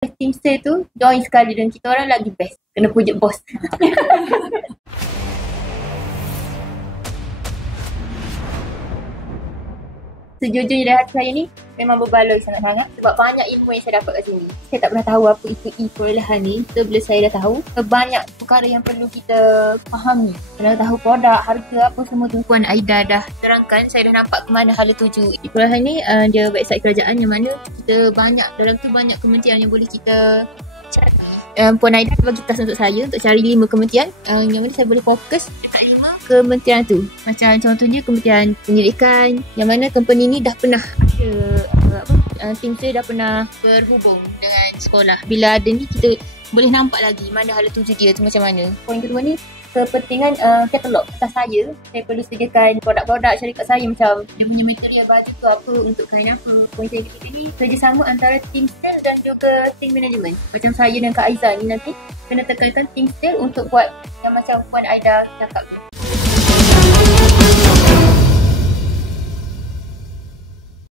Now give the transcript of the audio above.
Team sale tu join sekali dan kita orang lagi best. Kena pujuk bos. Sejujurnya dari hati saya ni memang berbaloi sangat-sangat sebab banyak ilmu yang saya dapat kat sini. Saya tak pernah tahu apa itu perolehan ni. So bila saya dah tahu, banyak perkara yang perlu kita fahami. Kena tahu produk, harga apa semua tu. Puan Aida dah terangkan, saya dah nampak ke mana hala tuju. Perolehan ni dia website kerajaan yang mana kita banyak, dalam tu banyak kementerian yang boleh kita cari. Puan Aida bagi task untuk saya untuk cari 5 kementerian yang mana saya boleh fokus dekat 5 kementerian tu. Macam contohnya Kementerian Pendidikan, yang mana company ni dah pernah ada tim saya dah pernah berhubung dengan sekolah. Bila ada ni kita boleh nampak lagi mana hala tuju dia tu macam mana. Poin kedua ni kepentingan katalog. Atas saya perlu sediakan produk-produk syarikat saya macam dia punya material baju tu apa, untuk kain apa. Poin saya ketiga ni kerjasama antara tim sale dan juga tim management. Macam saya dan Kak Aizah ni nanti kena tekankan tim sale untuk buat yang macam Puan Aida cakap tu.